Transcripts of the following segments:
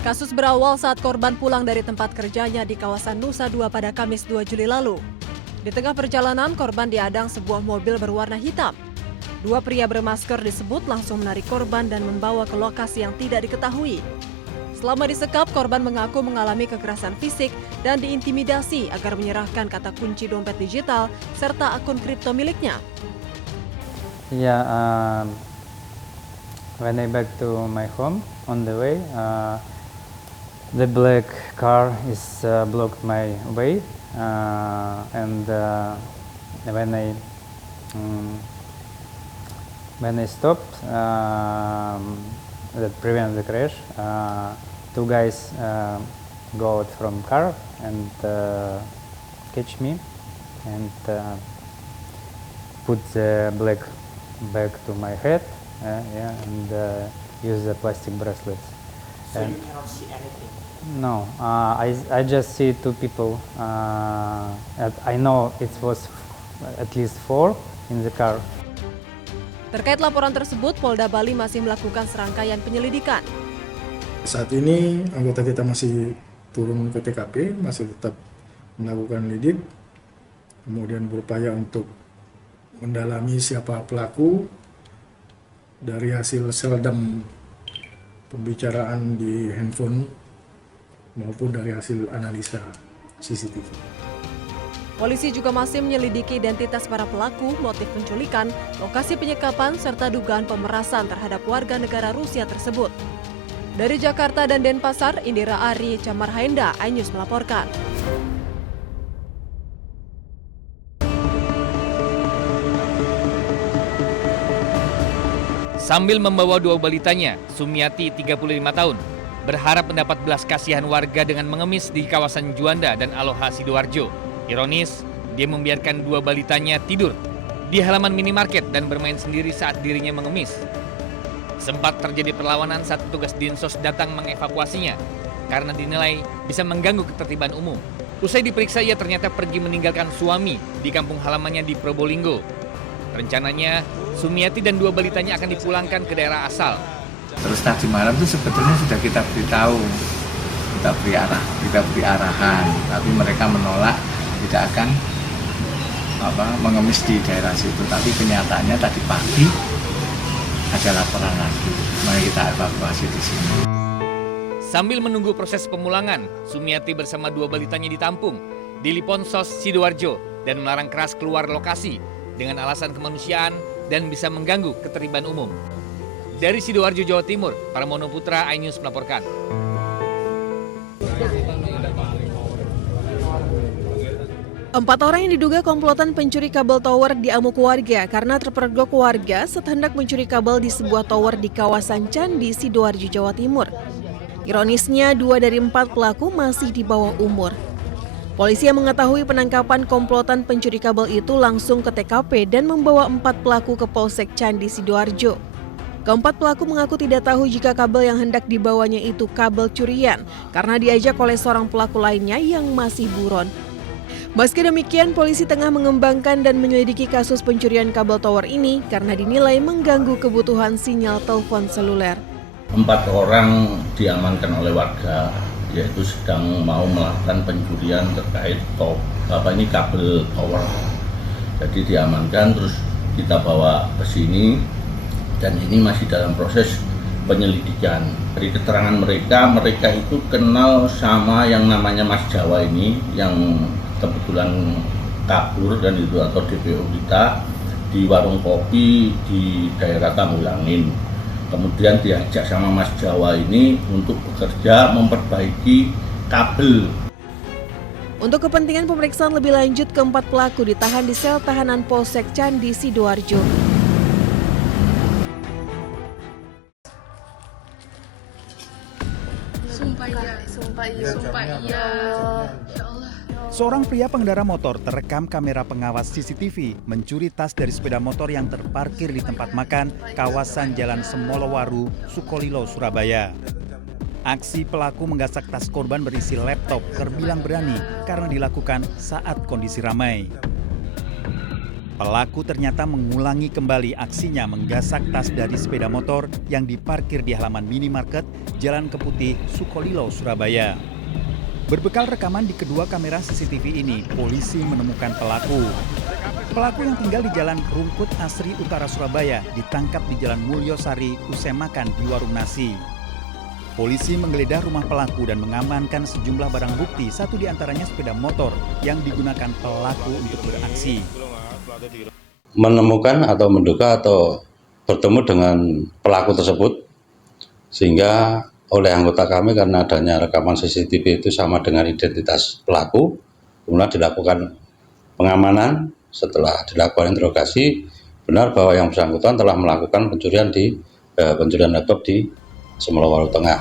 Kasus berawal saat korban pulang dari tempat kerjanya di kawasan Nusa Dua pada Kamis 2 Juli lalu. Di tengah perjalanan, korban diadang sebuah mobil berwarna hitam. Dua pria bermasker disebut langsung menarik korban dan membawa ke lokasi yang tidak diketahui. Selama disekap, korban mengaku mengalami kekerasan fisik dan diintimidasi agar menyerahkan kata kunci dompet digital serta akun kripto miliknya. Yeah, when I back to my home on the way, the black car is blocked my way, and when I stopped, that prevent the crash. Two guys go out from car and catch me and put the black bag to my head, and use the plastic bracelets. So and you cannot see anything? No, I just see two people. I know it was at least four in the car. Terkait laporan tersebut, Polda Bali masih melakukan serangkaian penyelidikan. Saat ini anggota kita masih turun ke TKP, masih tetap melakukan lidik, kemudian berupaya untuk mendalami siapa pelaku dari hasil seldam pembicaraan di handphone maupun dari hasil analisa CCTV. Polisi juga masih menyelidiki identitas para pelaku, motif penculikan, lokasi penyekapan, serta dugaan pemerasan terhadap warga negara Rusia tersebut. Dari Jakarta dan Denpasar, Indira Ari, Camar Haenda, iNews melaporkan. Sambil membawa dua balitanya, Sumiati 35 tahun, berharap mendapat belas kasihan warga dengan mengemis di kawasan Juanda dan Aloha Sidoarjo. Ironis, dia membiarkan dua balitanya tidur di halaman minimarket dan bermain sendiri saat dirinya mengemis. Sempat terjadi perlawanan saat petugas Dinsos datang mengevakuasinya karena dinilai bisa mengganggu ketertiban umum. Usai diperiksa, ia ternyata pergi meninggalkan suami di kampung halamannya di Probolinggo. Rencananya, Sumiati dan dua balitanya akan dipulangkan ke daerah asal. Terus tadi malam itu sebetulnya sudah kita beritahu, kita beri arahan, tapi mereka menolak, tidak akan mengemis di daerah situ. Tapi kenyataannya tadi pagi ada laporan lagi, mari kita evakuasi di sini. Sambil menunggu proses pemulangan, Sumiati bersama dua balitanya ditampung di Liponsos, Sidoarjo, dan melarang keras keluar lokasi dengan alasan kemanusiaan dan bisa mengganggu ketertiban umum. Dari Sidoarjo, Jawa Timur, Parmono Putra, iNews melaporkan. Empat orang yang diduga komplotan pencuri kabel tower diamuk warga karena terpergok warga saat hendak mencuri kabel di sebuah tower di kawasan Candi, Sidoarjo, Jawa Timur. Ironisnya, 2 dari 4 pelaku masih di bawah umur. Polisi yang mengetahui penangkapan komplotan pencuri kabel itu langsung ke TKP dan membawa 4 pelaku ke Polsek Candi, Sidoarjo. Keempat pelaku mengaku tidak tahu jika kabel yang hendak dibawanya itu kabel curian karena diajak oleh seorang pelaku lainnya yang masih buron. Meski demikian, polisi tengah mengembangkan dan menyelidiki kasus pencurian kabel tower ini karena dinilai mengganggu kebutuhan sinyal telepon seluler. 4 orang diamankan oleh warga, yaitu sedang mau melakukan pencurian terkait kabel tower. Jadi diamankan, terus kita bawa ke sini dan ini masih dalam proses penyelidikan. Dari keterangan mereka itu kenal sama yang namanya Mas Jawa ini yang kebetulan kabur dan itu atau DPO kita di warung kopi di daerah Tanggulangin. Kemudian diajak sama Mas Jawa ini untuk bekerja memperbaiki kabel. Untuk kepentingan pemeriksaan lebih lanjut, keempat pelaku ditahan di sel tahanan Polsek Candi, Sidoarjo. Sumpah iya. Ya Allah. Seorang pria pengendara motor terekam kamera pengawas CCTV mencuri tas dari sepeda motor yang terparkir di tempat makan kawasan Jalan Semolowaru, Sukolilo, Surabaya. Aksi pelaku menggasak tas korban berisi laptop terbilang berani karena dilakukan saat kondisi ramai. Pelaku ternyata mengulangi kembali aksinya menggasak tas dari sepeda motor yang diparkir di halaman minimarket Jalan Keputih, Sukolilo, Surabaya. Berbekal rekaman di kedua kamera CCTV ini, polisi menemukan pelaku. Pelaku yang tinggal di Jalan Rungkut Asri Utara, Surabaya ditangkap di Jalan Mulyosari usai makan di warung nasi. Polisi menggeledah rumah pelaku dan mengamankan sejumlah barang bukti, satu di antaranya sepeda motor yang digunakan pelaku untuk beraksi. Menemukan atau menduga atau bertemu dengan pelaku tersebut, sehingga oleh anggota kami karena adanya rekaman CCTV itu sama dengan identitas pelaku, kemudian dilakukan pengamanan. Setelah dilakukan interogasi, benar bahwa yang bersangkutan telah melakukan pencurian laptop di Semolowaru Tengah.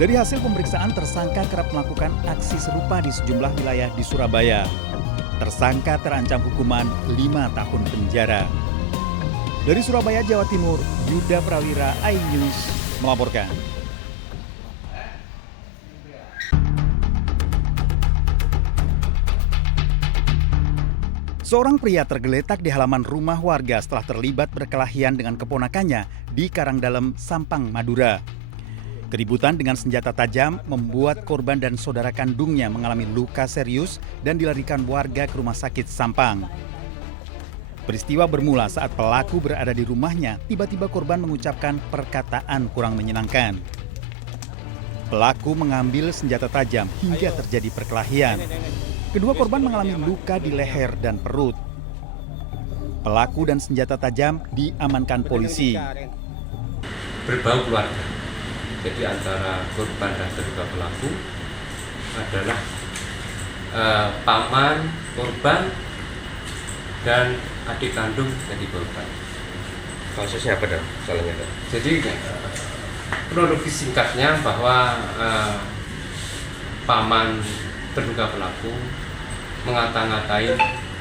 Dari hasil pemeriksaan, tersangka kerap melakukan aksi serupa di sejumlah wilayah di Surabaya. Tersangka terancam hukuman 5 tahun penjara. Dari Surabaya, Jawa Timur, Yuda Prawira, iNews melaporkan. Seorang pria tergeletak di halaman rumah warga setelah terlibat berkelahian dengan keponakannya di Karangdalem, Sampang, Madura. Keributan dengan senjata tajam membuat korban dan saudara kandungnya mengalami luka serius dan dilarikan warga ke rumah sakit Sampang. Peristiwa bermula saat pelaku berada di rumahnya, tiba-tiba korban mengucapkan perkataan kurang menyenangkan. Pelaku mengambil senjata tajam hingga terjadi perkelahian. Kedua korban mengalami luka di leher dan perut. Pelaku dan senjata tajam diamankan polisi. Berbau keluarga. Jadi antara korban dan terduga pelaku adalah paman korban dan adik kandung dari korban. Kasusnya apa dong? Jadi kronologis singkatnya bahwa paman terduga pelaku mengata-ngatain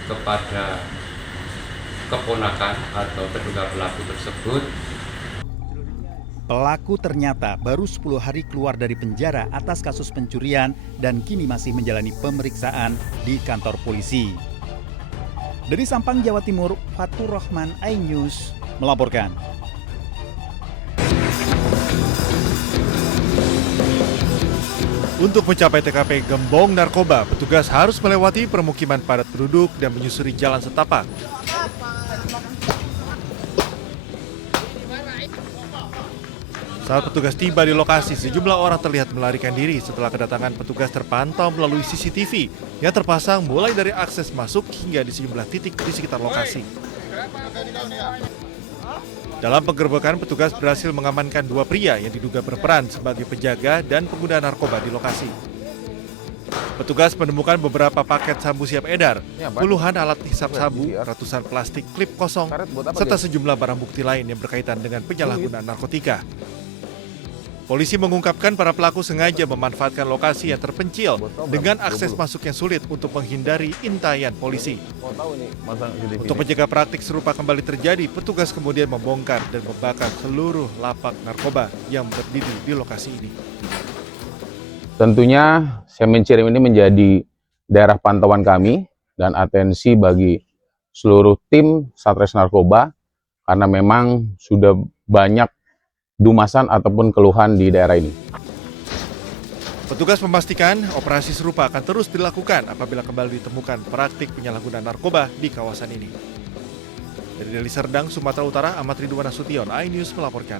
kepada keponakan atau terduga pelaku tersebut. Pelaku ternyata baru 10 hari keluar dari penjara atas kasus pencurian dan kini masih menjalani pemeriksaan di kantor polisi. Dari Sampang, Jawa Timur, Fatur Rahman, iNews melaporkan. Untuk mencapai TKP gembong narkoba, petugas harus melewati permukiman padat penduduk dan menyusuri jalan setapak. Saat petugas tiba di lokasi, sejumlah orang terlihat melarikan diri setelah kedatangan petugas terpantau melalui CCTV yang terpasang mulai dari akses masuk hingga di sejumlah titik di sekitar lokasi. Dalam penggerbekan, petugas berhasil mengamankan 2 pria yang diduga berperan sebagai penjaga dan pengguna narkoba di lokasi. Petugas menemukan beberapa paket sabu siap edar, puluhan alat hisap sabu, ratusan plastik klip kosong, serta sejumlah barang bukti lain yang berkaitan dengan penyalahgunaan narkotika. Polisi mengungkapkan para pelaku sengaja memanfaatkan lokasi yang terpencil dengan akses masuk yang sulit untuk menghindari intaian polisi. Untuk mencegah praktik serupa kembali terjadi, petugas kemudian membongkar dan membakar seluruh lapak narkoba yang berdiri di lokasi ini. Tentunya Semen Cirim ini menjadi daerah pantauan kami dan atensi bagi seluruh tim Satres Narkoba karena memang sudah banyak dumasan ataupun keluhan di daerah ini. Petugas memastikan operasi serupa akan terus dilakukan apabila kembali ditemukan praktik penyalahgunaan narkoba di kawasan ini. Dari Deli Serdang, Sumatera Utara, Ahmad Ridwan Nasution, iNews melaporkan.